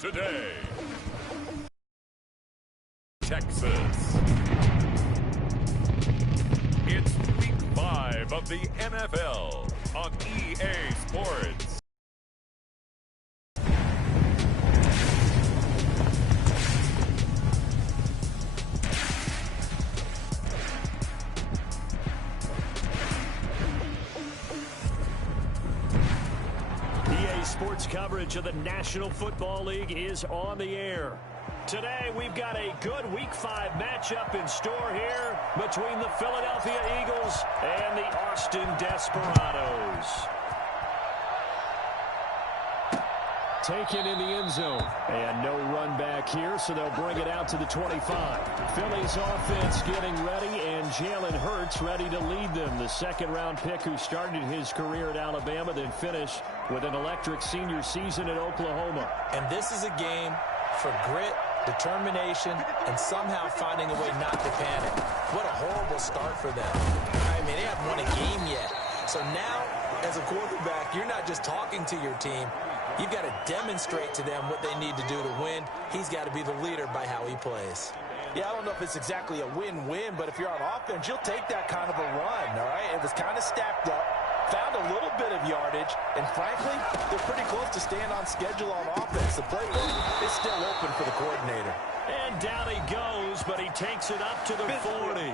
today. Texas. It's week 5 of the NFL on EA Sports. EA Sports coverage of the National Football League is on the air. Today, we've got a good Week 5 matchup in store here between the Philadelphia Eagles and the Austin Desperados. Taken in the end zone. And no run back here, so they'll bring it out to the 25. Philly's offense getting ready, and Jalen Hurts ready to lead them. The second-round pick who started his career at Alabama, then finished with an electric senior season at Oklahoma. And this is a game for grit, determination, and somehow finding a way not to panic. What a horrible start for them. I mean, they haven't won a game yet. So now, as a quarterback, you're not just talking to your team. You've got to demonstrate to them what they need to do to win. He's got to be the leader by how he plays. Yeah, I don't know if it's exactly a win-win, but if you're on offense, you'll take that kind of a run, all right? It was kind of stacked up, found a little bit of yardage, and frankly, they're pretty close to staying on schedule on offense. The playbook is still open for the coordinator. And down he goes, but he takes it up to the 40.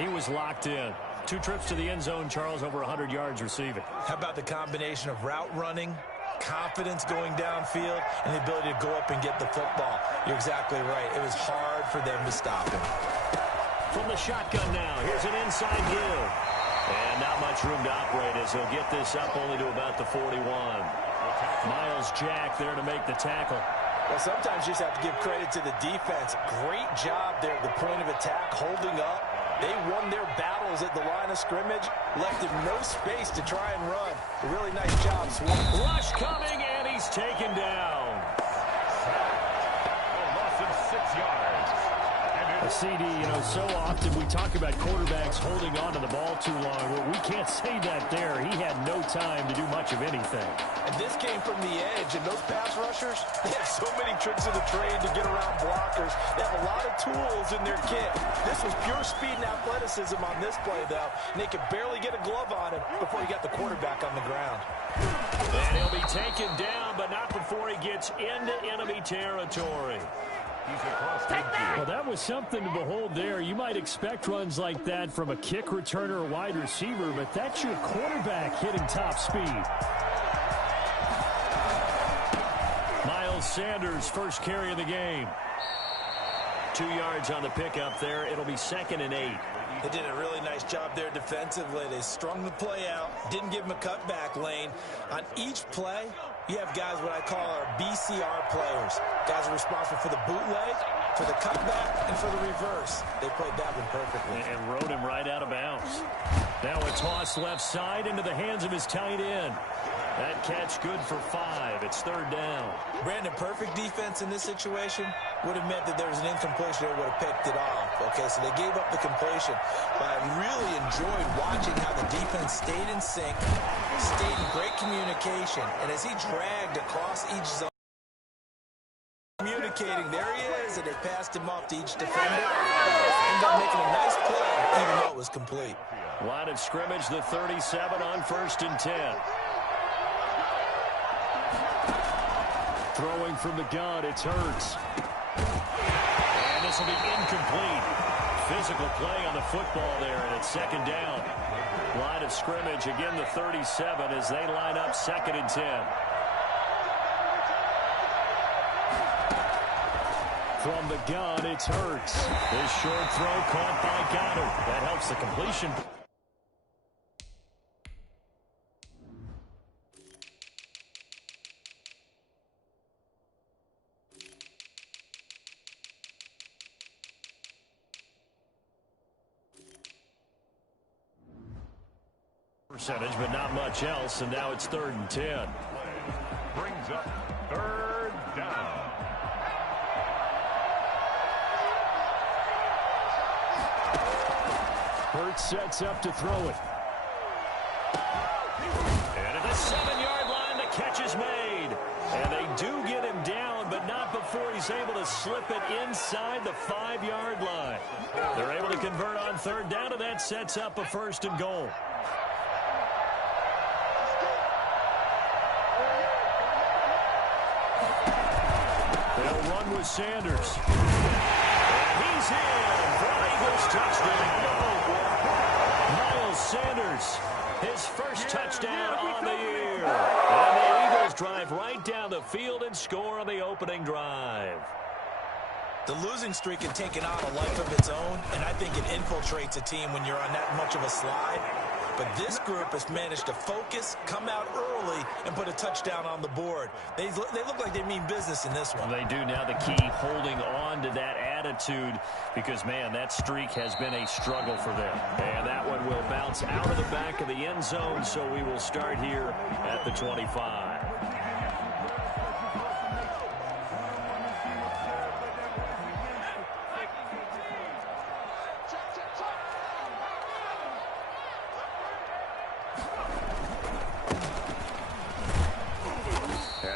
He was locked in. 2 trips to the end zone, Charles, over 100 yards receiving. How about the combination of route running, confidence going downfield, and the ability to go up and get the football? You're exactly right. It was hard for them to stop him. From the shotgun now, here's an inside give. And not much room to operate as he'll get this up only to about the 41. Miles Jack there to make the tackle. Well, sometimes you just have to give credit to the defense. Great job there at the point of attack, holding up. They won their battles at the line of scrimmage, left him no space to try and run. A really nice job, Swan. Rush coming, and he's taken down. A loss of 6 yards. A CD, so often we talk about quarterbacks holding on to the ball too long. Well, we can't say that there. He had no time to do much of anything. And this came from the edge, and those pass rushers, they have so many tricks of the trade to get around blockers. They have a lot of tools in their kit. This was pure speed and athleticism on this play, though, and they could barely get a glove on him before he got the quarterback on the ground. And he'll be taken down, but not before he gets into enemy territory. Well, that was something to behold there. You might expect runs like that from a kick returner or wide receiver, but that's your quarterback hitting top speed. Miles Sanders, first carry of the game. 2 yards on the pickup there. It'll be 2nd and 8. They did a really nice job there defensively. They strung the play out, didn't give him a cutback lane. On each play, you have guys what I call our BCR players. Guys are responsible for the bootleg, for the cutback, and for the reverse. They played that one perfectly. And rode him right out of bounds. Now a toss left side into the hands of his tight end. That catch good for 5. It's 3rd down. Brandon, perfect defense in this situation would have meant that there was an incompletion. They would have picked it off. Okay, so they gave up the completion. But I really enjoyed watching how the defense stayed in sync, stayed in great communication. And as he dragged across each zone, communicating, there he is, and they passed him off to each defender. Ended up making a nice play, even though it was complete. Line of scrimmage, the 37 on 1st and 10. Throwing from the gun, it's Hurts. And this will be incomplete. Physical play on the football there, and it's 2nd down. Line of scrimmage, again the 37 as they line up 2nd and 10. From the gun, it's Hurts. This short throw caught by Goddard. That helps the completion. Percentage, but not much else, and now it's 3rd and 10. Brings up 3rd down. Hurts sets up to throw it. And at the 7-yard line, the catch is made. And they do get him before he's able to slip it inside the 5-yard line. They're able to convert on third down, and that sets up a 1st and goal. They'll run with Sanders. And he's in for an Eagles touchdown. Miles Sanders, his first touchdown on the year. And the Eagles drive right down the field and score on the opening drive. The losing streak had taken on a life of its own, and I think it infiltrates a team when you're on that much of a slide. But this group has managed to focus, come out early, and put a touchdown on the board. They look like they mean business in this one. They do now. The key, holding on to that attitude, because, man, that streak has been a struggle for them. And that one will bounce out of the back of the end zone, so we will start here at the 25.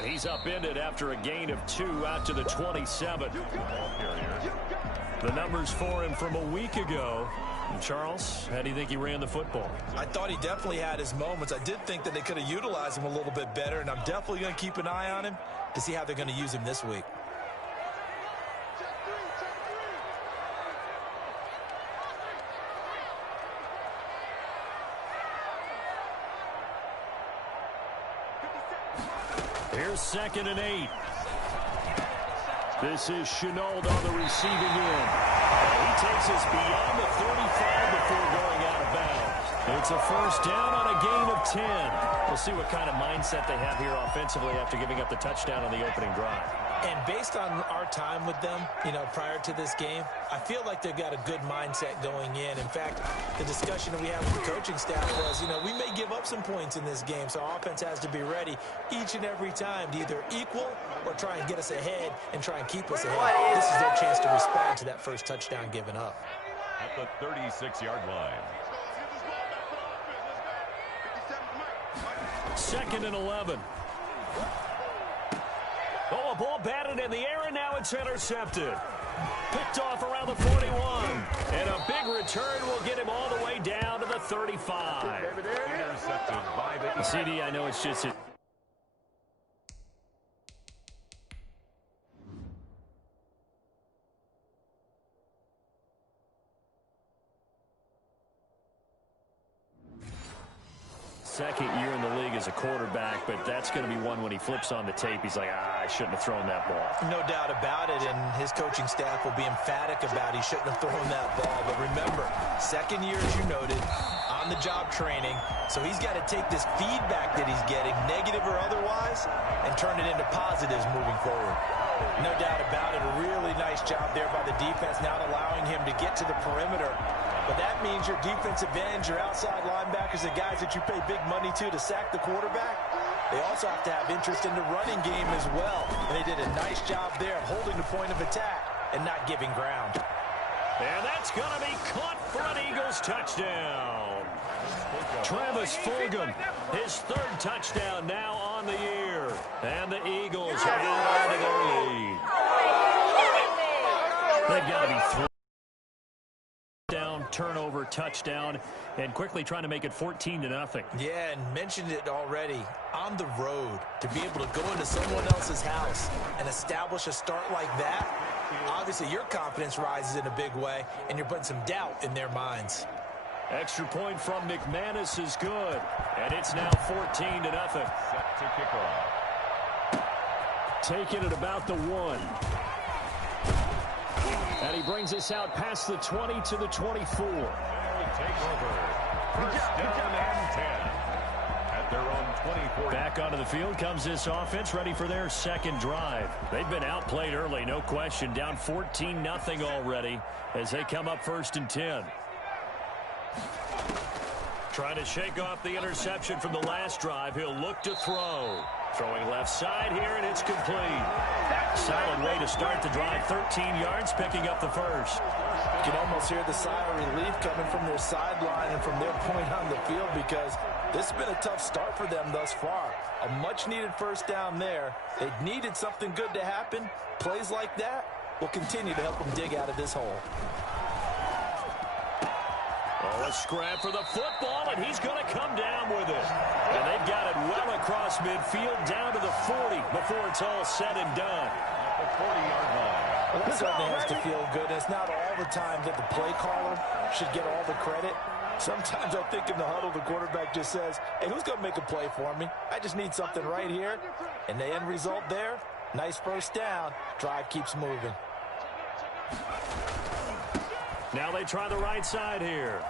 He's upended after a gain of 2 out to the 27. The numbers for him from a week ago. And Charles, how do you think he ran the football? I thought he definitely had his moments. I did think that they could have utilized him a little bit better, and I'm definitely going to keep an eye on him to see how they're going to use him this week. Here's 2nd and 8. This is Chenault on the receiving end. He takes us beyond the 35 before going out of bounds. It's a 1st down on a gain of 10. We'll see what kind of mindset they have here offensively after giving up the touchdown on the opening drive. And based on our time with them, prior to this game, I feel like they've got a good mindset going in. In fact, the discussion that we had with the coaching staff was, we may give up some points in this game, so our offense has to be ready each and every time to either equal or try and get us ahead and try and keep us ahead. This is their chance to respond to that first touchdown given up. At the 36-yard line. 2nd and 11. Oh, a ball batted in the air, and now it's intercepted. Picked off around the 41. And a big return will get him all the way down to the 35. Intercepted by the CD, I know it's just... Second year in the league as a quarterback, but that's going to be one when he flips on the tape. He's like, I shouldn't have thrown that ball. No doubt about it, and his coaching staff will be emphatic about he shouldn't have thrown that ball. But remember, second year, as you noted, on-the-job training, so he's got to take this feedback that he's getting, negative or otherwise, and turn it into positives moving forward. No doubt about it, a really nice job there by the defense, not allowing him to get to the perimeter. But that means your defensive ends, your outside linebackers, the guys that you pay big money to sack the quarterback, they also have to have interest in the running game as well. And they did a nice job there of holding the point of attack and not giving ground. And that's going to be caught for an Eagles touchdown. Travis Fulgham, his 3rd touchdown now on the year. And the Eagles have added their lead. They've got to be 3. Turnover, touchdown, and quickly trying to make it 14-0. Yeah, and mentioned it already. On the road, to be able to go into someone else's house and establish a start like that, obviously your confidence rises in a big way, and you're putting some doubt in their minds. Extra point from McManus is good, and it's now 14-0. Set to kick off. Taking it about the 1. And he brings us out past the 20 to the 24. Take over. 1st down and 10. At their own 24. Back onto the field comes this offense, ready for their 2nd drive. They've been outplayed early, no question. Down 14-0 already as they come up 1st and 10. Trying to shake off the interception from the last drive. He'll look to throw. Throwing left side here, and it's complete. Solid way to start the drive. 13 yards, picking up the 1st. You can almost hear the sigh of relief coming from their sideline and from their point on the field, because This has been a tough start for them thus far. A much-needed first down there. They needed something good to happen. Plays like that will continue to help them dig out of this hole. Oh, a scrap for the football, and he's going to come down with it. And they've got it well across midfield down to the 40 before it's all said and done. At the 40-yard line. Well, that certainly has to feel good. It's not all the time that the play caller should get all the credit. Sometimes I think in the huddle, the quarterback just says, hey, who's going to make a play for me? I just need something right here. And the end result there, nice first down. Drive keeps moving. Now they try the right side here.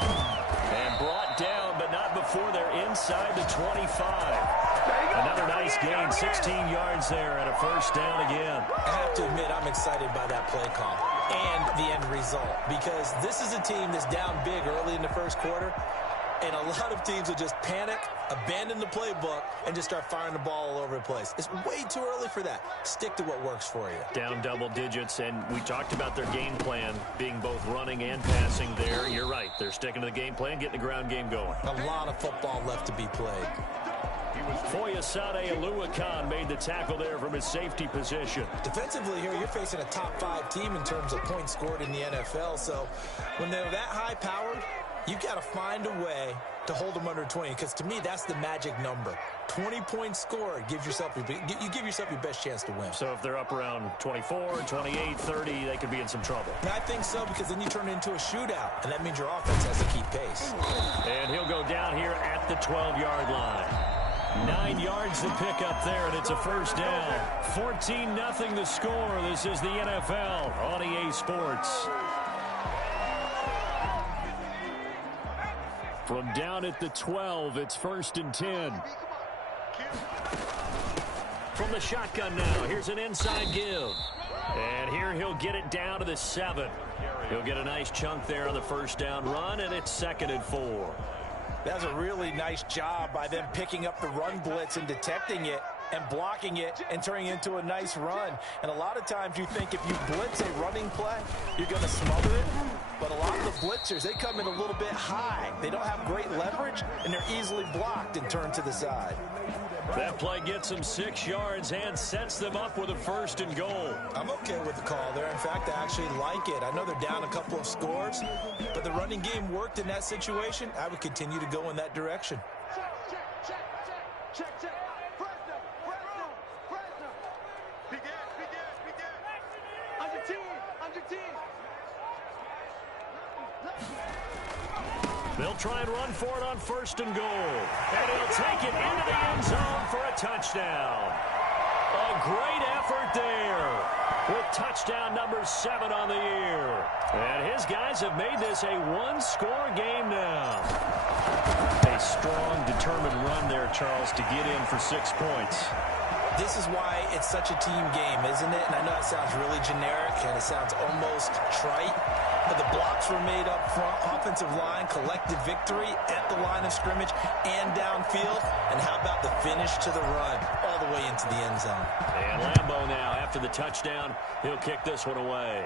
And brought down, but not before they're inside the 25. Another nice gain, 16 yards there, and a first down again. I have to admit, I'm excited by that play call and the end result, because this is a team that's down big early in the first quarter, and a lot of teams will just panic, abandon the playbook, and just start firing the ball all over the place. It's way too early for that. Stick to what works for you. Down double digits, and we talked about their game plan being both running and passing there. You're right. They're sticking to the game plan, getting the ground game going. A lot of football left to be played. Foyesade Aluakan made the tackle there from his safety position. Defensively here, you're facing a top 5 team in terms of points scored in the NFL. So when they're that high-powered, you've got to find a way to hold them under 20, because to me, that's the magic number. 20 points scored, you give yourself your best chance to win. So if they're up around 24, 28, 30, they could be in some trouble. I think so, because then you turn it into a shootout, and that means your offense has to keep pace. And he'll go down here at the 12-yard line. 9 yards to pick up there, and it's a first down. 14-0 the score. This is the NFL on EA Sports. From down at the 12, it's 1st and 10. From the shotgun now, here's an inside give. And here he'll get it down to the 7. He'll get a nice chunk there on the first down run, and it's 2nd and 4. That's a really nice job by them picking up the run blitz and detecting it and blocking it and turning it into a nice run. And a lot of times you think if you blitz a running play, you're going to smother it. But a lot of the blitzers, they come in a little bit high. They don't have great leverage, and they're easily blocked and turned to the side. That play gets them 6 yards and sets them up with a 1st and goal. I'm okay with the call there. In fact, I actually like it. I know they're down a couple of scores, but the running game worked in that situation. I would continue to go in that direction. Check. Fresno. Begin. On your team. They'll try and run for it on 1st and goal. And he'll take it into the end zone for a touchdown. A great effort there with touchdown number 7 on the year. And his guys have made this a one-score game now. A strong, determined run there, Charles, to get in for 6 points. This is why it's such a team game, isn't it? And I know it sounds really generic and it sounds almost trite, but the blocks were made up front, offensive line, collective victory at the line of scrimmage and downfield. And how about the finish to the run all the way into the end zone? And Lambeau now, after the touchdown, he'll kick this one away.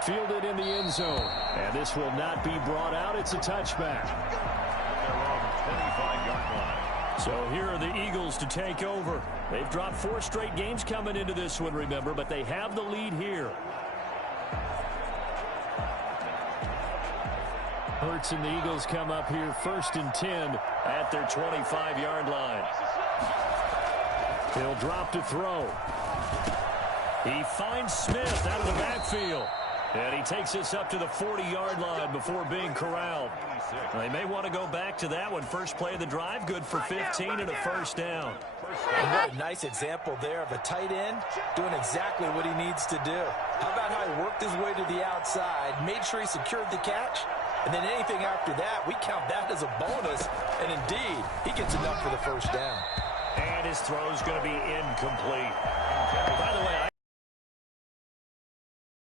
Fielded in the end zone. And this will not be brought out. It's a touchback. They're on the 25-yard line. So here are the Eagles to take over. They've dropped 4 straight games coming into this one, remember, but they have the lead here. Hurts and the Eagles come up here 1st and 10 at their 25-yard line. He'll drop to throw. He finds Smith out of the backfield. And he takes this up to the 40-yard line before being corralled. They may want to go back to that one. First play of the drive, good for 15 and a first down. And what a nice example there of a tight end doing exactly what he needs to do. How about how he worked his way to the outside, made sure he secured the catch, and then anything after that, we count that as a bonus. And indeed, he gets enough for the first down. And his throw is going to be incomplete. By the way,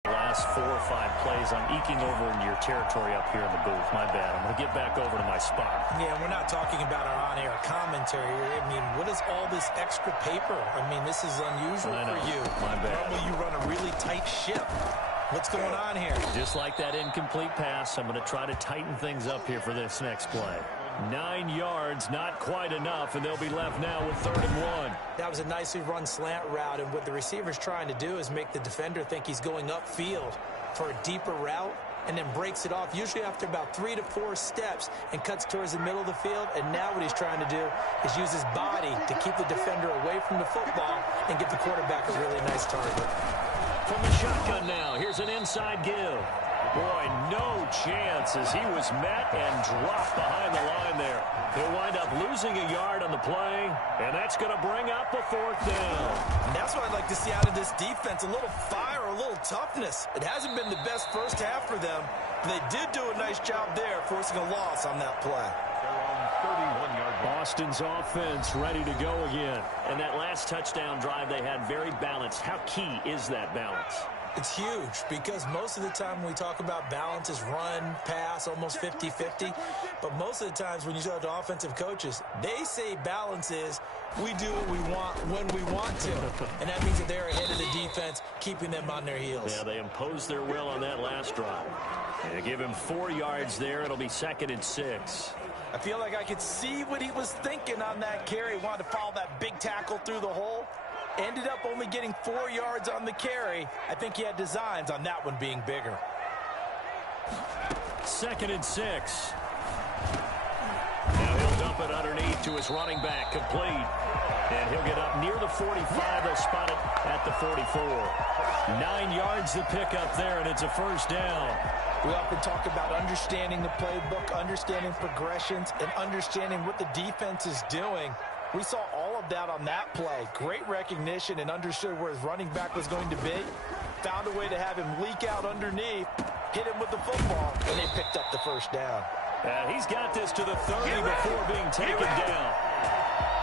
last 4 or 5 plays, I'm eking over into your territory up here in the booth. My bad. I'm going to get back over to my spot. Yeah, we're not talking about our on-air commentary here. I mean, what is all this extra paper? I mean, this is unusual for you. My bad. Normally you run a really tight ship. What's going on here? Just like that incomplete pass, I'm going to try to tighten things up here for this next play. 9 yards, not quite enough, and they'll be left now with 3rd and 1. That was a nicely run slant route, and what the receiver's trying to do is make the defender think he's going upfield for a deeper route, and then breaks it off, usually after about 3 to 4 steps, and cuts towards the middle of the field. And now what he's trying to do is use his body to keep the defender away from the football and get the quarterback a really nice target. From the shotgun now, here's an inside give. Boy, no chance as he was met and dropped behind the line there. He'll wind up losing a yard on the play, and that's going to bring up a 4th down. And that's what I'd like to see out of this defense, a little fire, a little toughness. It hasn't been the best first half for them, but they did do a nice job there, forcing a loss on that play. Boston's offense ready to go again. And that last touchdown drive they had very balanced. How key is that balance? It's huge because most of the time when we talk about balance is run, pass, almost 50-50. But most of the times when you talk to offensive coaches, they say balance is we do what we want when we want to. And that means that they're ahead of the defense, keeping them on their heels. Yeah, they imposed their will on that last drive. They give him 4 yards there. It'll be 2nd and 6. I feel like I could see what he was thinking on that carry. He wanted to follow that big tackle through the hole. Ended up only getting 4 yards on the carry. I think he had designs on that one being bigger. 2nd and 6. Now he'll dump it underneath to his running back, complete. And he'll get up near the 45. They'll spot it at the 44. 9 yards to pick up there, and it's a 1st down. We often talk about understanding the playbook, understanding progressions, and understanding what the defense is doing. We saw all of that on that play. Great recognition and understood where his running back was going to be. Found a way to have him leak out underneath, hit him with the football, and they picked up the 1st down. He's got this to the 30 before being taken down.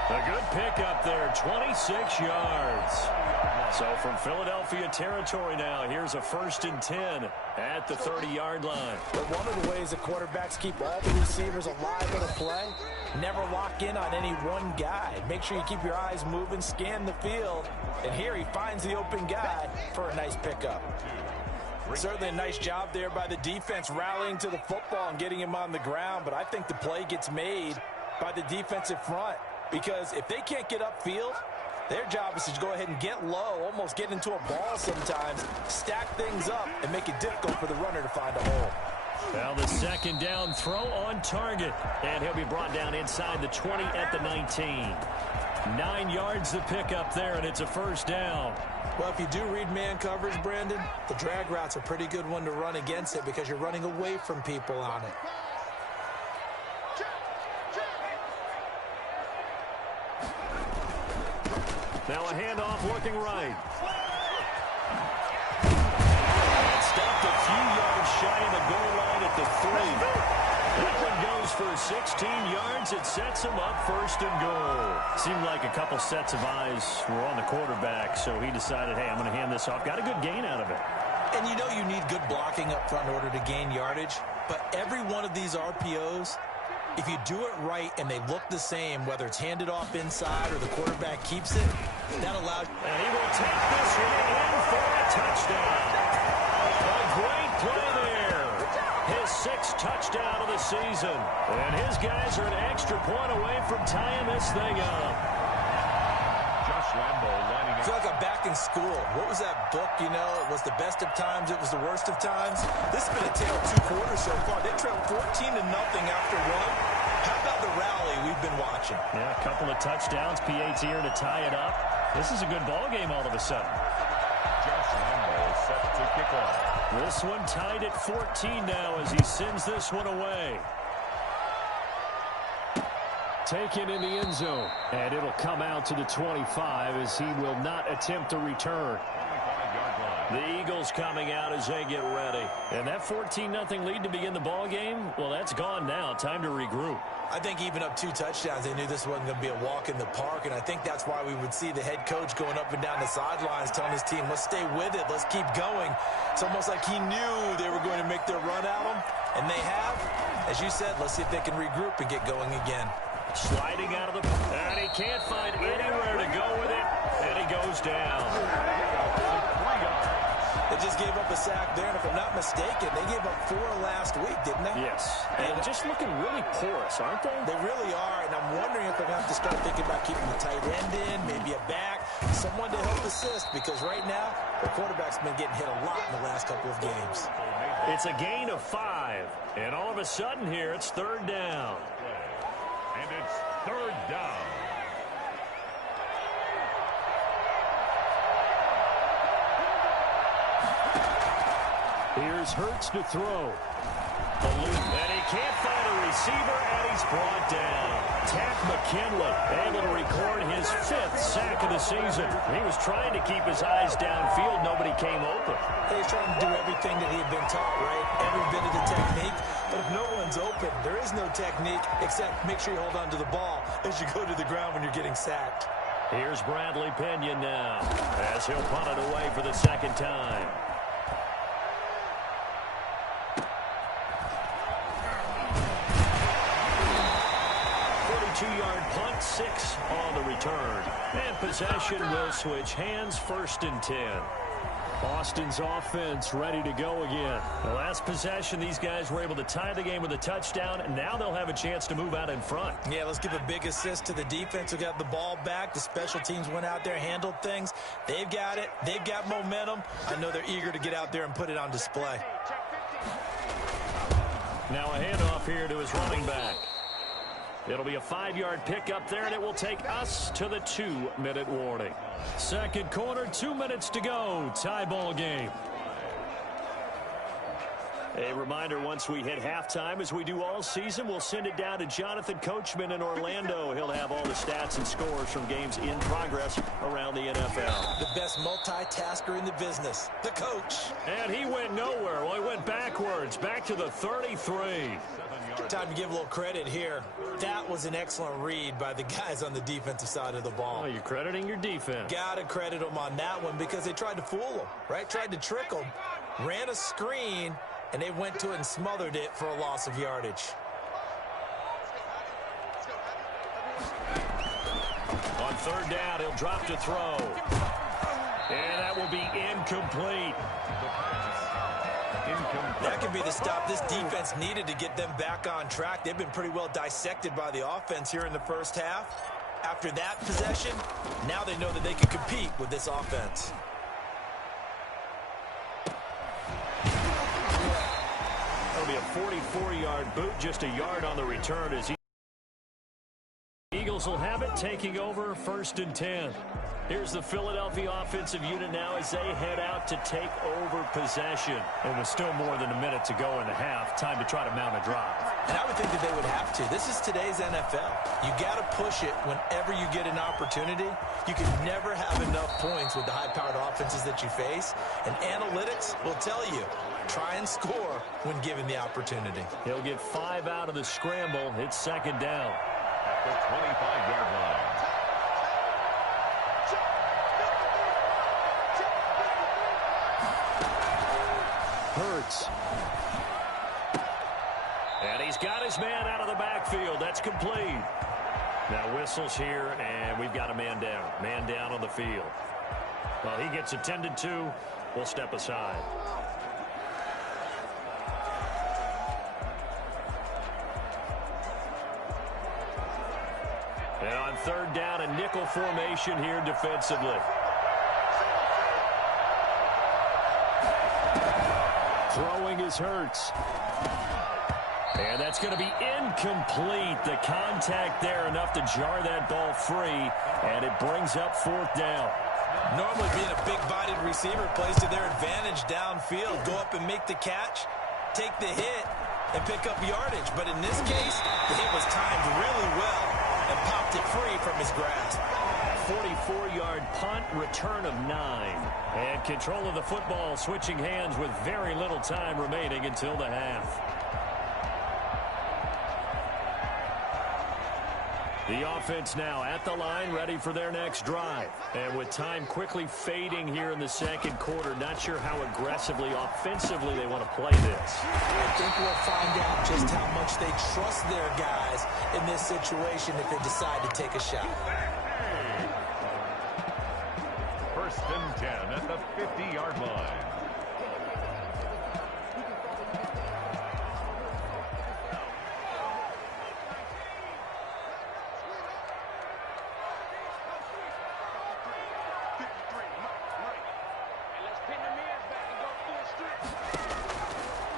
A good pickup there, 26 yards. So from Philadelphia territory now, here's a 1st and 10 at the 30-yard line. But one of the ways the quarterbacks keep all the receivers alive in a play, never lock in on any one guy. Make sure you keep your eyes moving, scan the field, and here he finds the open guy for a nice pickup. Certainly a nice job there by the defense rallying to the football and getting him on the ground, but I think the play gets made by the defensive front because if they can't get upfield, their job is to go ahead and get low, almost get into a ball sometimes, stack things up, and make it difficult for the runner to find a hole. Well, the 2nd down throw on target, and he'll be brought down inside the 20 at the 19. 9 yards to pick up there, and it's a 1st down. Well, if you do read man coverage, Brandon, the drag route's a pretty good one to run against it because you're running away from people on it. Now a handoff looking right. Stopped a few yards shy of the goal line at the 3. That one goes for 16 yards. It sets him up 1st and goal. Seemed like a couple sets of eyes were on the quarterback, so he decided, hey, I'm going to hand this off. Got a good gain out of it. And you know you need good blocking up front in order to gain yardage, but every one of these RPOs, if you do it right and they look the same, whether it's handed off inside or the quarterback keeps it, that allows... And he will take this one in for a touchdown. A great play there. His 6th touchdown of the season. And his guys are an extra point away from tying this thing up. Josh Lambo lining I up. feel like I'm back in school. What was that book, you know? It was the best of times. It was the worst of times. This has been a tale of 2 quarters so far. They trailed 14-0 after 1. How about the rally we've been watching? Yeah, a couple of touchdowns. PAT here to tie it up. This is a good ball game all of a sudden. Josh Lambo set to kick off. This one tied at 14 now as he sends this one away. Taken in the end zone. And it'll come out to the 25 as he will not attempt a return. 25-yard line. The Eagles coming out as they get ready. And that 14-0 lead to begin the ball game, well, that's gone now. Time to regroup. I think even up 2 touchdowns, they knew this wasn't going to be a walk in the park, and I think that's why we would see the head coach going up and down the sidelines telling his team, let's stay with it, let's keep going. It's almost like he knew they were going to make their run at him, and they have. As you said, let's see if they can regroup and get going again. Sliding out of the... And he can't find anywhere to go with it, and he goes down. It just gave up a sack there, and if I'm not mistaken, they gave up 4 last week, didn't they? Yes, and just looking really porous, aren't they? They really are, and I'm wondering if they're going to have to start thinking about keeping the tight end in, maybe a back, someone to help assist, because right now, their quarterback's been getting hit a lot in the last couple of games. It's a gain of 5, and all of a sudden here, it's 3rd down. And it's 3rd down. Here's Hurts to throw. And he can't find a receiver, and he's brought down. Tack McKinley able to record his 5th sack of the season. He was trying to keep his eyes downfield. Nobody came open. He's trying to do everything that he had been taught, right? Every bit of the technique. But if no one's open, there is no technique except make sure you hold on to the ball as you go to the ground when you're getting sacked. Here's Bradley Pinion now as he'll punt it away for the 2nd time. 2-yard punt, 6 on the return. And possession will switch hands, 1st and 10. Austin's offense ready to go again. The last possession, these guys were able to tie the game with a touchdown, and now they'll have a chance to move out in front. Yeah, let's give a big assist to the defense who got the ball back. The special teams went out there, handled things. They've got it. They've got momentum. I know they're eager to get out there and put it on display. Now a handoff here to his running back. It'll be a 5-yard pickup there, and it will take us to the 2-minute warning. 2nd quarter, 2 minutes to go. Tie ball game. A reminder, once we hit halftime, as we do all season, we'll send it down to Jonathan Coachman in Orlando. He'll have all the stats and scores from games in progress around the NFL. The best multitasker in the business, the coach. And he went nowhere. Well, he went backwards, back to the 33. Time to give a little credit here. That was an excellent read by the guys on the defensive side of the ball. Oh, you're crediting your defense. Got to credit them on that one because they tried to fool them, right? Tried to trick them. Ran a screen, and they went to it and smothered it for a loss of yardage. On 3rd down, he'll drop to throw. And that will be incomplete. That could be the stop this defense needed to get them back on track. They've been pretty well dissected by the offense here in the first half. After that possession, now they know that they can compete with this offense. That'll be a 44-yard boot, just a yard on the return as Eagles will have it, taking over 1st and 10. Here's the Philadelphia offensive unit now as they head out to take over possession. And with still more than a minute to go in the half, time to try to mount a drive. And I would think that they would have to. This is today's NFL. You got to push it whenever you get an opportunity. You can never have enough points with the high-powered offenses that you face. And analytics will tell you, try and score when given the opportunity. He'll get 5 out of the scramble. It's 2nd down. At the 25-yard line. Hurts. And he's got his man out of the backfield. That's complete. Now whistles here, and we've got a man down. Man down on the field. Well, he gets attended to. We'll step aside. And on 3rd down, a nickel formation here defensively. Throwing is Hurts. And that's going to be incomplete. The contact there enough to jar that ball free, and it brings up 4th down. Normally being a big-bodied receiver plays to their advantage downfield. Go up and make the catch, take the hit, and pick up yardage. But in this case, the hit was timed really well and popped it free from his grasp. 44-yard punt, return of 9. And control of the football switching hands with very little time remaining until the half. The offense now at the line, ready for their next drive. And with time quickly fading here in the 2nd quarter, not sure how aggressively, offensively they want to play this. I think we'll find out just how much they trust their guys in this situation if they decide to take a shot. 1st and 10 at the 50-yard line.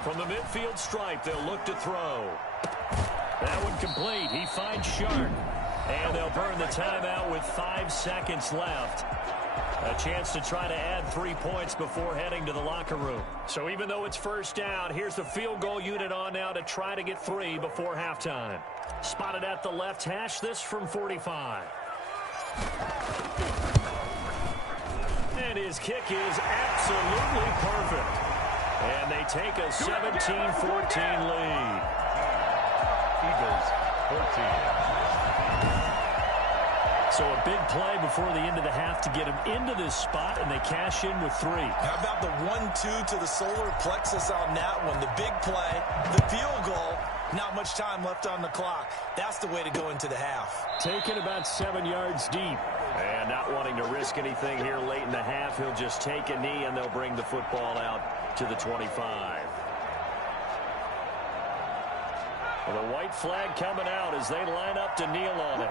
From the midfield stripe, they'll look to throw. That one complete. He finds Shark. And they'll burn the timeout with 5 seconds left. A chance to try to add 3 points before heading to the locker room. So even though it's first down, here's the field goal unit on now to try to get 3 before halftime. Spotted at the left hash, this from 45. And his kick is absolutely perfect. And they take a 17-14 lead. Eagles 14. So a big play before the end of the half to get him into this spot, and they cash in with 3. How about the 1-2 to the solar plexus on that one? The big play, the field goal, not much time left on the clock. That's the way to go into the half. Taken about 7 yards deep. And not wanting to risk anything here late in the half, he'll just take a knee, and they'll bring the football out to the 25. Well, the white flag coming out as they line up to kneel on it.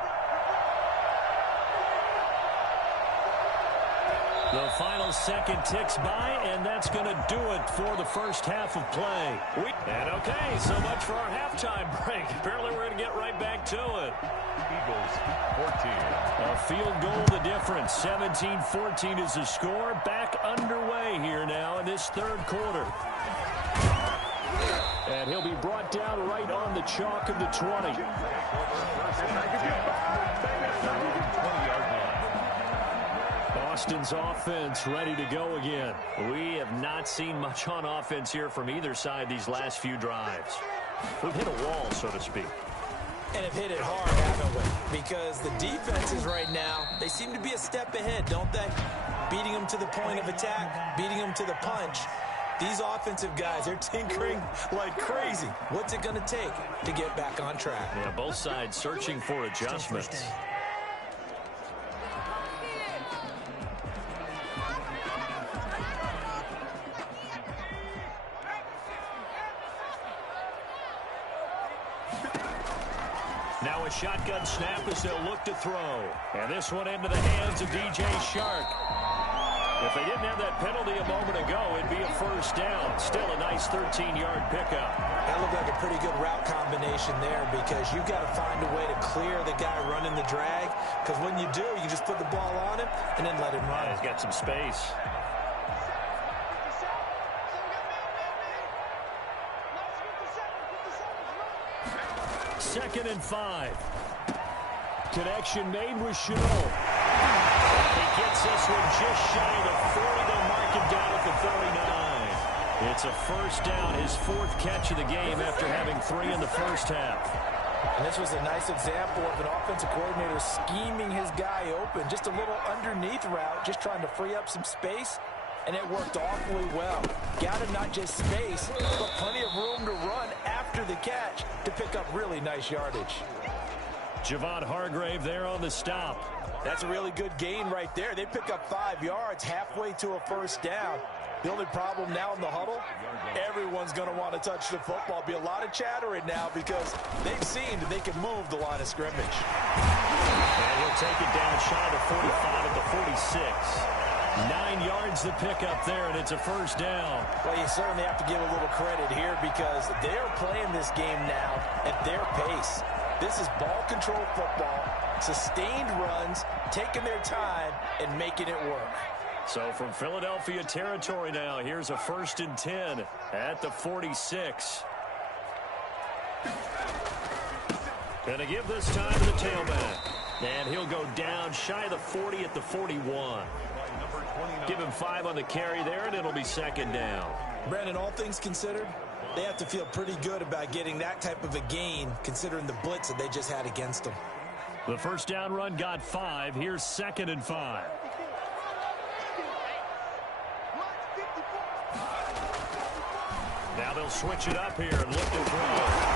The final second ticks by, and that's going to do it for the first half of play. And okay, so much for our halftime break. Apparently we're going to get right back to it. Eagles 14. A field goal the difference. 17-14 is the score. Back underway here now in this third quarter. And he'll be brought down right on the chalk of the 20. Austin's offense ready to go again. We have not seen much on offense here from either side these last few drives. We've hit a wall, so to speak. And have hit it hard, haven't we? Because the defenses right now, they seem to be a step ahead, don't they? Beating them to the point of attack, beating them to the punch. These offensive guys, they're tinkering like crazy. What's it going to take to get back on track? Yeah, both sides searching for adjustments. Now a shotgun snap as they'll look to throw. And this one into the hands of DJ Shark. If they didn't have that penalty a moment ago, it'd be a first down. Still a nice 13-yard pickup. That looked like a pretty good route combination there because you've got to find a way to clear the guy running the drag. Because when you do, you just put the ball on him and then let him run. He's got some space. Second and 5. Connection made with Chenault. He gets this one just shy of the 40. They'll mark him down at the 39. It's a first down, his 4th catch of the game after having 3 in the first half. And this was a nice example of an offensive coordinator scheming his guy open. Just a little underneath route, just trying to free up some space. And it worked awfully well. Got him not just space, but plenty of room to run after the catch to pick up really nice yardage. Javon Hargrave there on the stop. That's a really good gain right there. They pick up 5 yards halfway to a first down. The only problem now in the huddle, everyone's going to want to touch the football. Be a lot of chattering now because they've seen that they can move the line of scrimmage. And he'll take it down shy of the 45 at the 46. 9 yards to pick up there, and it's a first down. Well, you certainly have to give a little credit here because they're playing this game now at their pace. This is ball control football, sustained runs, taking their time, and making it work. So from Philadelphia territory now, here's a 1st and 10 at the 46. Gonna give this time to the tailback. And he'll go down shy of the 40 at the 41. Give him 5 on the carry there, and it'll be second down. Brandon, all things considered, they have to feel pretty good about getting that type of a gain, considering the blitz that they just had against them. The first down run got 5. Here's 2nd and 5. Now they'll switch it up here and look to throw.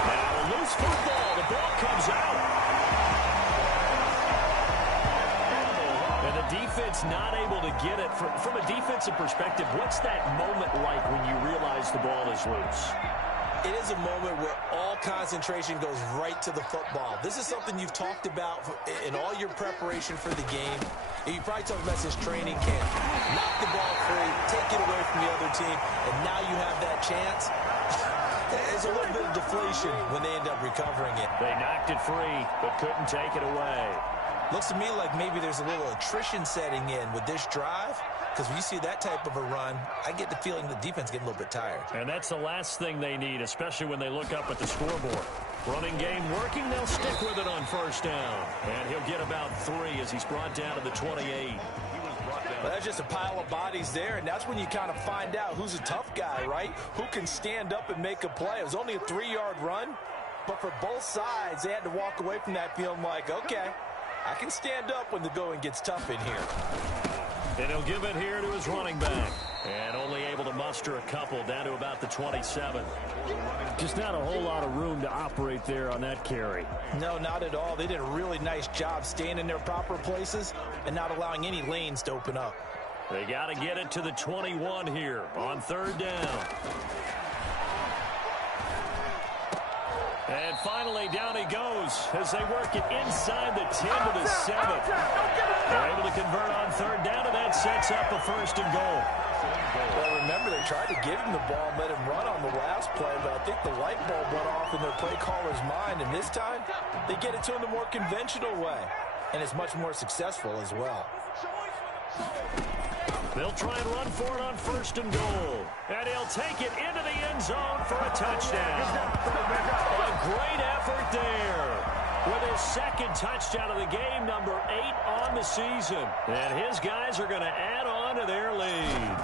Now a loose football. The ball comes out. And the defense not able to get it. From a defensive perspective, what's that moment like when you realize the ball is loose? It is a moment where all concentration goes right to the football. This is something you've talked about in all your preparation for the game. You probably talked about this training camp. Knock the ball free, take it away from the other team, and now you have that chance. There's a little bit of deflation when they end up recovering it. They knocked it free, but couldn't take it away. Looks to me like maybe there's a little attrition setting in with this drive, because when you see that type of a run, I get the feeling the defense getting a little bit tired. And that's the last thing they need, especially when they look up at the scoreboard. Running game working, they'll stick with it on first down. And he'll get about 3 as he's brought down to the 28. Well, that's just a pile of bodies there, and that's when you kind of find out who's a tough guy, right? Who can stand up and make a play. It was only a 3-yard run, but for both sides, they had to walk away from that feeling like, okay, I can stand up when the going gets tough in here. And he'll give it here to his running back. And only able to muster a couple down to about the 27. Just not a whole lot of room to operate there on that carry. No, not at all. They did a really nice job staying in their proper places and not allowing any lanes to open up. They got to get it to the 21 here on third down. And finally, down he goes as they work it inside the 10 to the 7. They're able to convert on third down, and that sets up a 1st and goal. Well, remember, they tried to give him the ball and let him run on the last play, but I think the light bulb went off in their play caller's mind, and this time, they get it to him the more conventional way, and it's much more successful as well. They'll try and run for it on 1st and goal. And he'll take it into the end zone for a touchdown. A great effort there. With his 2nd touchdown of the game, number 8 on the season. And his guys are going to add on to their lead.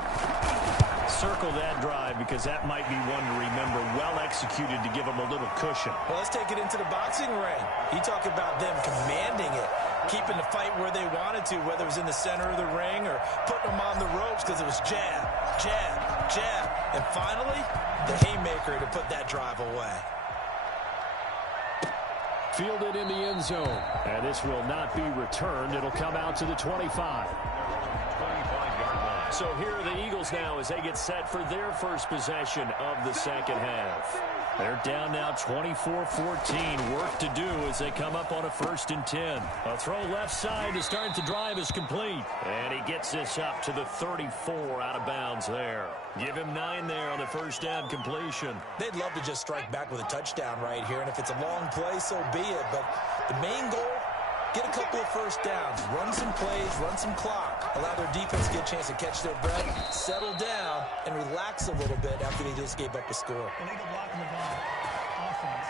Circle that drive because that might be one to remember. Well executed to give them a little cushion. Well, let's take it into the boxing ring. You talk about them commanding it, keeping the fight where they wanted to, whether it was in the center of the ring or putting them on the ropes because it was jab, jab, jab. And finally, the haymaker to put that drive away. Fielded in the end zone. And this will not be returned. It'll come out to the 25. So here are the Eagles now as they get set for their first possession of the second half. They're down now 24-14. Work to do as they come up on a 1st and 10. A throw left side to start the drive is complete. And he gets this up to the 34 out of bounds there. Give him 9 there on the 1st down completion. They'd love to just strike back with a touchdown right here, and if it's a long play, so be it. But the main goal, get a couple of 1st downs, run some plays, run some clock, allow their defense to get a chance to catch their breath, settle down, and relax a little bit after they just gave up a score. Illegal blocking the ball. Offense.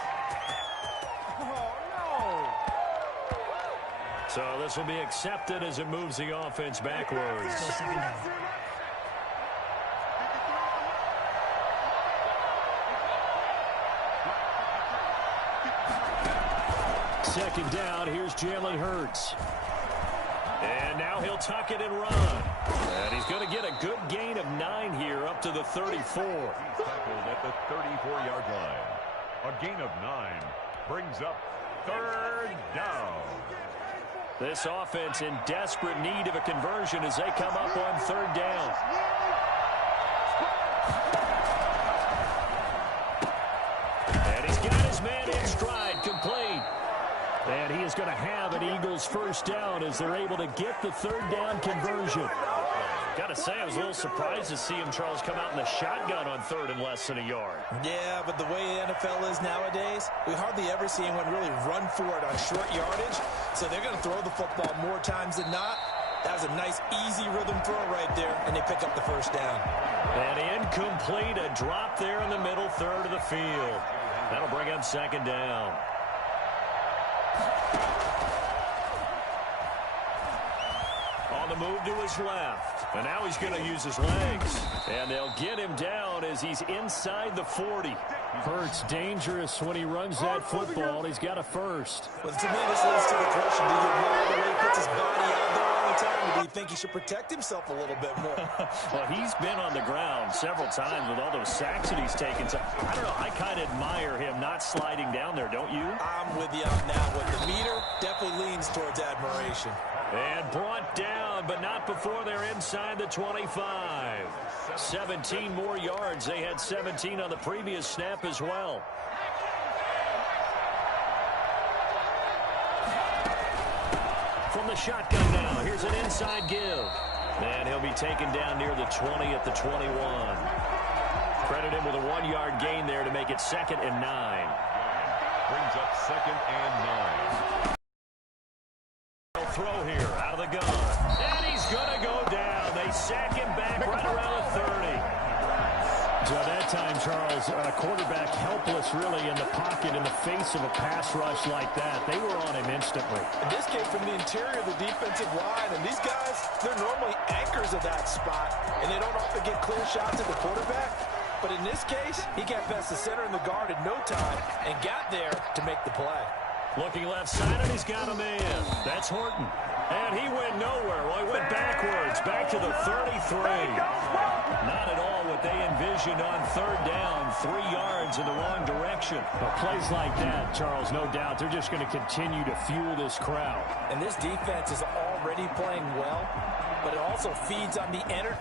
So this will be accepted as it moves the offense backwards. Second down, here's Jalen Hurts. And now he'll tuck it and run. And he's going to get a good gain of 9 here up to the 34. Tackled at the 34-yard line. A gain of 9 brings up 3rd down. This offense in desperate need of a conversion as they come up on 3rd down. And he's got his man in stride, complete. And he is going to have an Eagles 1st down as they're able to get the 3rd down conversion. Got to say, I was a little surprised to see him, Charles, come out in the shotgun on 3rd and less than a yard. Yeah, but the way the NFL is nowadays, we hardly ever see anyone really run for it on short yardage. So they're going to throw the football more times than not. That was a nice, easy rhythm throw right there, and they pick up the 1st down. And incomplete, a drop there in the middle 3rd of the field. That'll bring up 2nd down. On the move to his left. And now he's going to use his legs. And they'll get him down as he's inside the 40. Hurts dangerous when he runs that football. He's got a 1st. Well, to me, this leads to the question, do you admire the way he puts his body out there all the time, or do you think he should protect himself a little bit more? Well, he's been on the ground several times with all those sacks that he's taken. So, I don't know, I kind of admire him not sliding down there, don't you? I'm with you on that one. The meter definitely leans towards admiration. And brought down, but not before they're inside the 25. 17 more yards. They had 17 on the previous snap as well. From the shotgun now, here's an inside give. And he'll be taken down near the 20 at the 21. Credit him with a 1-yard gain there to make it 2nd and 9. Brings up 2nd and 9. Throw here out of the gun. And he's going to go down. They sack him back right around the 30. So that time, Charles, quarterback helpless really in the pocket in the face of a pass rush like that. They were on him instantly. And this came from the interior of the defensive line. And these guys, they're normally anchors of that spot. And they don't often get clear shots at the quarterback. But in this case, he got past the center and the guard in no time and got there to make the play. Looking left side, and he's got a man. That's Horton. And he went nowhere. Well, he went backwards, back to the 33. Not at all what they envisioned on 3rd down, 3 yards in the wrong direction. But plays like that, Charles, no doubt, they're just going to continue to fuel this crowd. And this defense is already playing well, but it also feeds on the energy.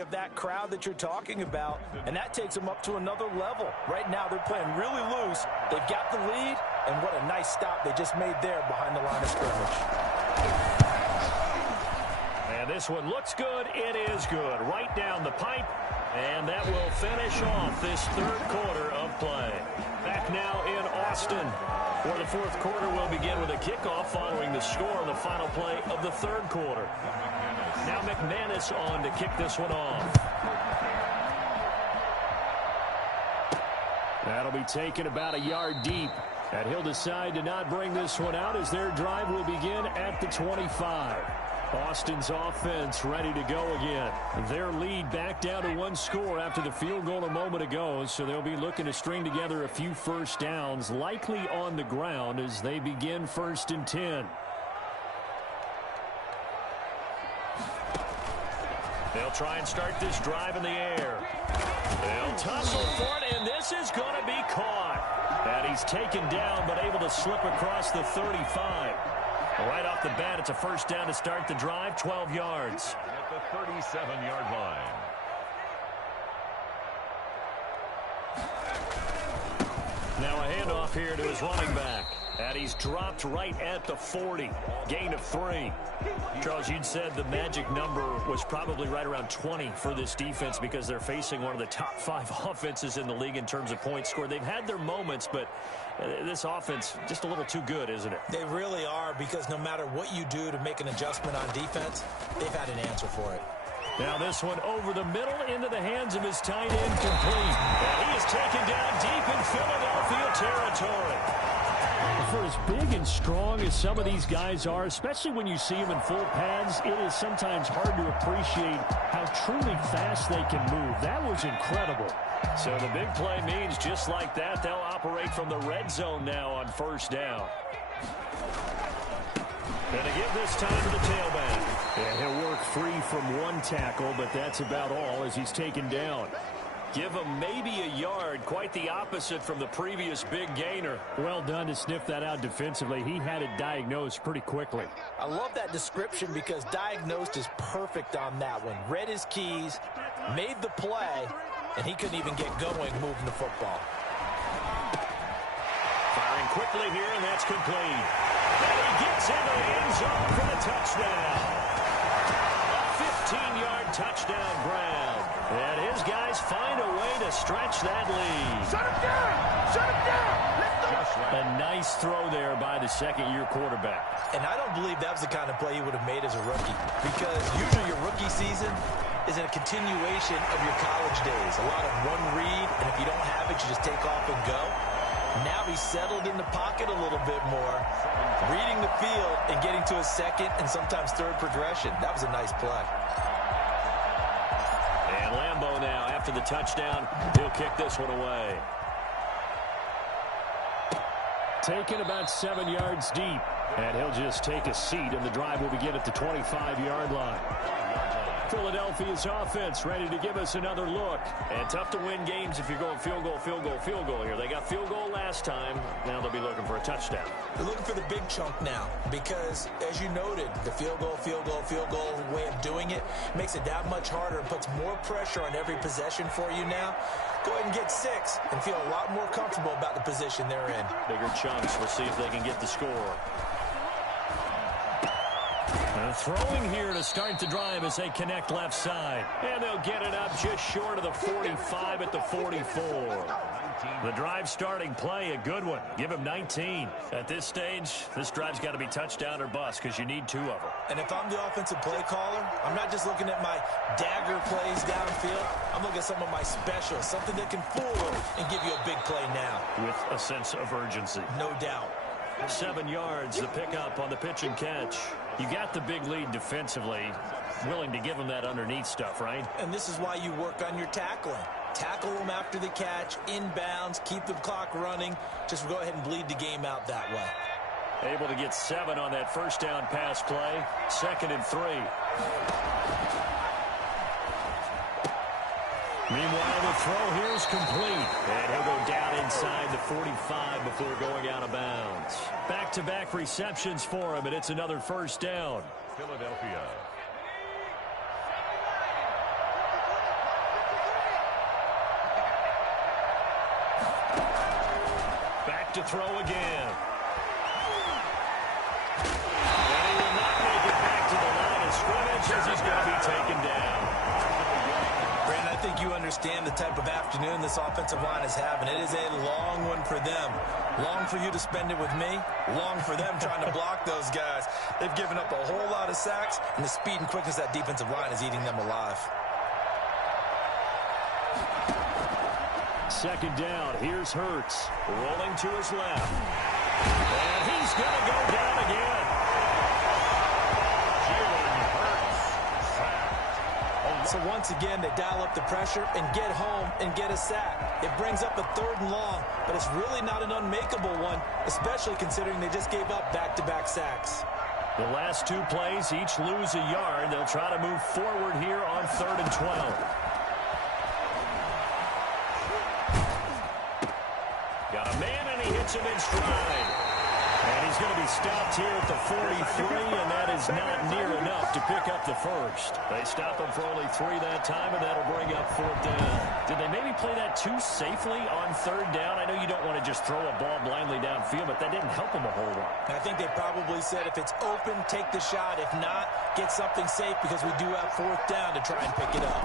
Of that crowd that you're talking about, and that takes them up to another level. Right now they're playing really loose. They've got the lead, and what a nice stop they just made there behind the line of scrimmage. And this one looks good. It is good. Right down the pipe, and that will finish off this 3rd quarter of play. Back now in Austin, where the 4th quarter will begin with a kickoff following the score on the final play of the 3rd quarter. Now McManus on to kick this one off. That'll be taken about a yard deep. And he'll decide to not bring this one out as their drive will begin at the 25. Austin's offense ready to go again. Their lead back down to 1 score after the field goal a moment ago, so they'll be looking to string together a few first downs, likely on the ground as they begin 1st and 10. They'll try and start this drive in the air. They'll tussle for it, and this is going to be caught. And he's taken down, but able to slip across the 35. Right off the bat, it's a first down to start the drive, 12 yards. At the 37-yard line. Now a handoff here to his running back. And he's dropped right at the 40. Gain of 3. Charles, you'd said the magic number was probably right around 20 for this defense because they're facing one of the top 5 offenses in the league in terms of points scored. They've had their moments, but this offense just a little too good, isn't it? They really are, because no matter what you do to make an adjustment on defense, they've had an answer for it. Now this one over the middle into the hands of his tight end, complete. And he is taken down deep in Philadelphia territory. For as big and strong as some of these guys are, especially when you see them in full pads, it is sometimes hard to appreciate how truly fast they can move. That was incredible. So the big play means just like that, they'll operate from the red zone now on 1st down. And to give this time to the tailback. And he'll work free from 1 tackle, but that's about all as he's taken down. Give him maybe a yard, quite the opposite from the previous big gainer. Well done to sniff that out defensively. He had it diagnosed pretty quickly. I love that description because diagnosed is perfect on that one. Read his keys, made the play, and he couldn't even get going moving the football. Firing quickly here, and that's complete. And he gets into the end zone for the touchdown. A 15-yard touchdown grab. And his guys find a way to stretch that lead. Shut him down! Shut him down! Let's go! A nice throw there by the second-year quarterback. And I don't believe that was the kind of play he would have made as a rookie, because usually your rookie season is a continuation of your college days. A lot of one read, and if you don't have it, you just take off and go. Now he's settled in the pocket a little bit more, reading the field and getting to a second and sometimes third progression. That was a nice play. And Lambeau now, after the touchdown, he'll kick this one away. Taken about 7 yards deep. And he'll just take a seat, and the drive will begin at the 25-yard line. Philadelphia's offense ready to give us another look. And tough to win games if you're going field goal, field goal, field goal here. They got field goal last time. Now they'll be looking for a touchdown. They're looking for the big chunk now because, as you noted, the field goal way of doing it makes it that much harder and puts more pressure on every possession for you now. Go ahead and get 6 and feel a lot more comfortable about the position they're in. Bigger chunks. We'll see if they can get the score. Throwing here to start the drive as they connect left side. And they'll get it up just short of the 45 at the 44. The drive starting play, a good one. Give him 19. At this stage, this drive's got to be touchdown or bust because you need 2 of them. And if I'm the offensive play caller, I'm not just looking at my dagger plays downfield. I'm looking at some of my specials, something that can fool them and give you a big play now. With a sense of urgency. No doubt. 7 yards, the pickup on the pitch and catch. You got the big lead defensively. Willing to give them that underneath stuff, right? And this is why you work on your tackling. Tackle them after the catch, inbounds, keep the clock running. Just go ahead and bleed the game out that way. Able to get 7 on that first down pass play. 2nd and 3. Meanwhile, the throw here is complete. And he'll go down inside the 45 before going out of bounds. Back-to-back receptions for him, and it's another first down. Philadelphia. Back to throw again. And he will not make it back to the line of scrimmage as he's going to be taken down. Brandon, I think you understand the type of afternoon this offensive line is having. It is a long one for them. Long for you to spend it with me. Long for them trying to block those guys. They've given up a whole lot of sacks, and the speed and quickness of that defensive line is eating them alive. 2nd down. Here's Hurts. Rolling to his left. And he's going to go down again. So once again, they dial up the pressure and get home and get a sack. It brings up a 3rd and long, but it's really not an unmakeable one, especially considering they just gave up back-to-back sacks. The last 2 plays, each lose a yard. They'll try to move forward here on 3rd and 12. Got a man, and he hits him in stride. And he's going to be stopped here at the 43, and that is not near enough to pick up the first. They stop him for only 3 that time, and that'll bring up 4th down. Did they maybe play that too safely on 3rd down? I know you don't want to just throw a ball blindly downfield, but that didn't help him a whole lot. I think they probably said if it's open, take the shot. If not, get something safe because we do have 4th down to try and pick it up.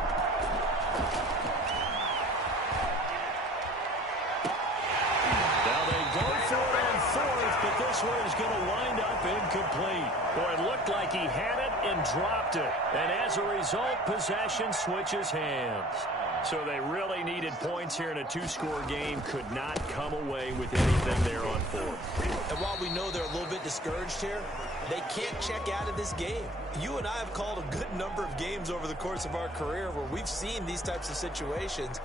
Now they go for it on 4th, but this one is going to wind up incomplete. Boy, it looked like he had it and dropped it. And as a result, possession switches hands. So they really needed points here in a 2-score game. Could not come away with anything there on 4th. And while we know they're a little bit discouraged here, they can't check out of this game. You and I have called a good number of games over the course of our career where we've seen these types of situations.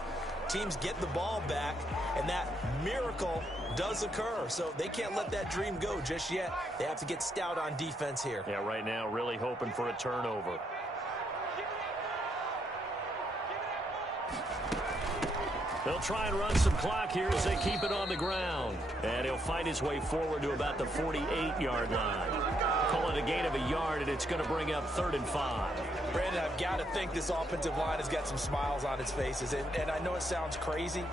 Teams get the ball back, and that miracle does occur. So they can't let that dream go just yet. They have to get stout on defense here. Yeah, right now really hoping for a turnover. They'll try and run some clock here as they keep it on the ground. And he'll fight his way forward to about the 48-yard line. Call it a gain of a yard, and it's going to bring up 3rd and 5. Brandon, I've got to think this offensive line has got some smiles on its faces. And I know it sounds crazy,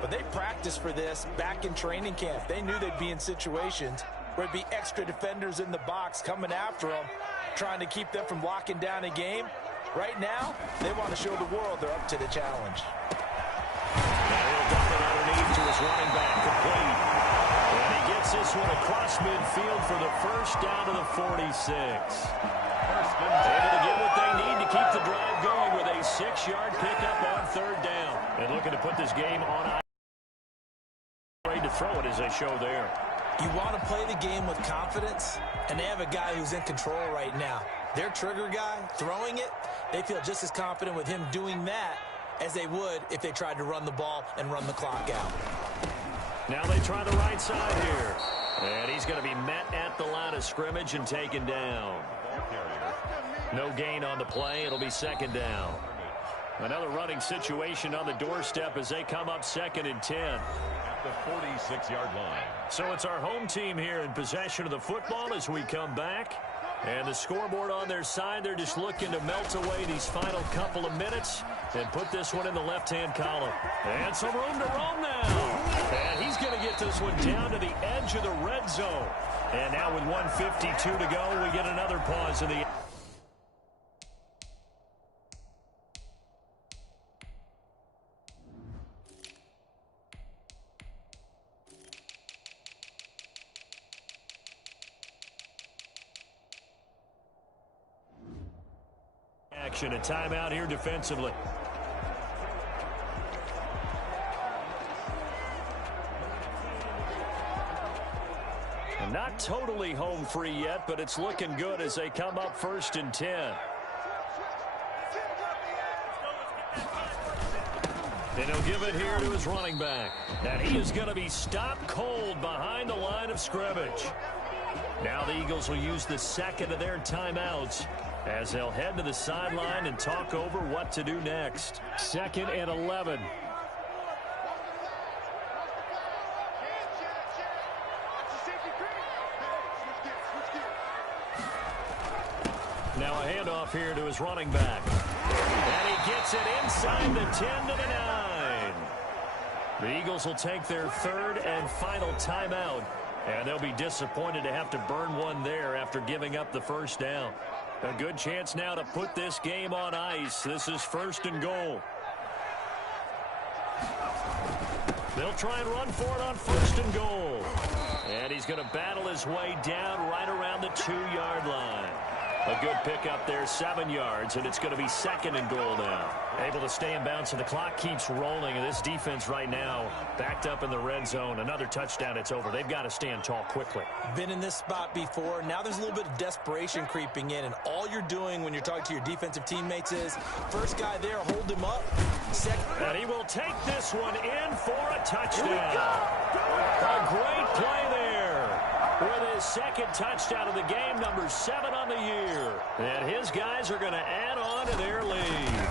but they practiced for this back in training camp. They knew they'd be in situations where there'd be extra defenders in the box coming after them, trying to keep them from locking down a game. Right now, they want to show the world they're up to the challenge. Now he'll dump it underneath to his running back, complete. And he gets this one across midfield for the first down to the 46. Able to get what they need to keep the drive going with a 6-yard pickup on 3rd down. And looking to put this game on. Ready to throw it as they show there. You want to play the game with confidence, and they have a guy who's in control right now. Their trigger guy, throwing it, they feel just as confident with him doing that as they would if they tried to run the ball and run the clock out. Now they try the right side here. And he's going to be met at the line of scrimmage and taken down. No gain on the play. It'll be 2nd down. Another running situation on the doorstep as they come up 2nd and 10. At the 46-yard line. So it's our home team here in possession of the football as we come back. And the scoreboard on their side, they're just looking to melt away these final couple of minutes and put this one in the left-hand column. And some room to roam now. And he's going to get this one down to the edge of the red zone. And now with 1:52 to go, we get another pause in the action. A timeout here defensively. And not totally home free yet, but it's looking good as they come up 1st and 10. And he'll give it here to his running back. And he is going to be stopped cold behind the line of scrimmage. Now the Eagles will use the 2nd of their timeouts as they'll head to the sideline and talk over what to do next. 2nd and 11. Now a handoff here to his running back. And he gets it inside the 10 to the 9. The Eagles will take their 3rd and final timeout. And they'll be disappointed to have to burn one there after giving up the 1st down. A good chance now to put this game on ice. This is 1st and goal. They'll try and run for it on 1st and goal. And he's going to battle his way down right around the 2-yard line. A good pickup there, 7 yards, and it's going to be 2nd and goal now. Able to stay in bounds, and the clock keeps rolling. And this defense right now backed up in the red zone. Another touchdown, it's over. They've got to stand tall quickly. Been in this spot before. Now there's a little bit of desperation creeping in, and all you're doing when you're talking to your defensive teammates is, first guy there, hold him up. Second. And he will take this one in for a touchdown. A great play there. With his 2nd touchdown of the game, number 7 on the year. And his guys are going to add on to their lead.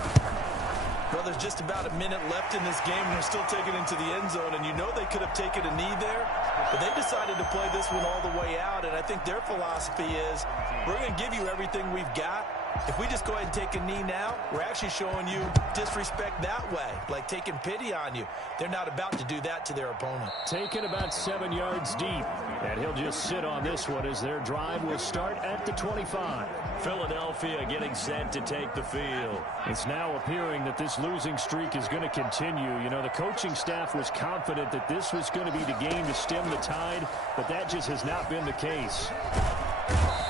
Well, there's just about a minute left in this game, and they're still taking it into the end zone. And you know they could have taken a knee there, but they decided to play this one all the way out. And I think their philosophy is, we're going to give you everything we've got. If we just go ahead and take a knee now, we're actually showing you disrespect that way, like taking pity on you. They're not about to do that to their opponent. Taken about 7 yards deep, and he'll just sit on this one as their drive will start at the 25. Philadelphia getting set to take the field. It's now appearing that this losing streak is going to continue. You know, the coaching staff was confident that this was going to be the game to stem the tide, but that just has not been the case.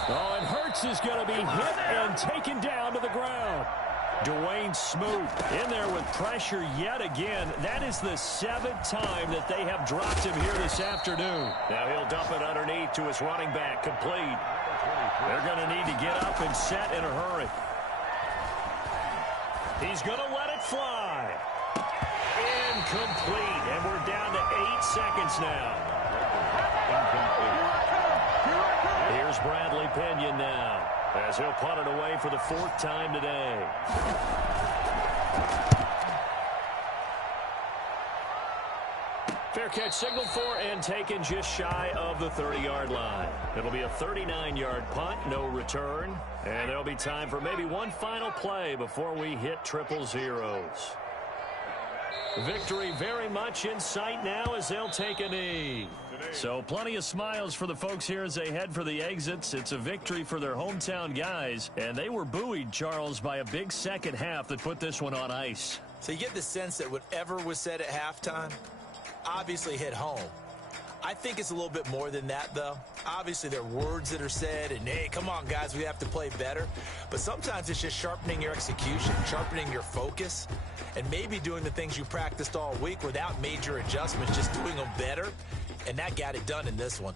Oh, and Hurts is going to be hit and taken down to the ground. Dwayne Smoot in there with pressure yet again. That is the 7th time that they have dropped him here this afternoon. Now he'll dump it underneath to his running back, complete. They're going to need to get up and set in a hurry. He's going to let it fly. Incomplete, and we're down to 8 seconds now. Here's Bradley Pinion now, as he'll punt it away for the 4th time today. Fair catch signaled for and taken just shy of the 30-yard line. It'll be a 39-yard punt, no return. And there'll be time for maybe one final play before we hit triple zeros. Victory very much in sight now as they'll take a knee. So plenty of smiles for the folks here as they head for the exits. It's a victory for their hometown guys. And they were buoyed, Charles, by a big second half that put this one on ice. So you get the sense that whatever was said at halftime obviously hit home. I think it's a little bit more than that, though. Obviously, there are words that are said, and, hey, come on, guys, we have to play better. But sometimes it's just sharpening your execution, sharpening your focus, and maybe doing the things you practiced all week without major adjustments, just doing them better. And that got it done in this one.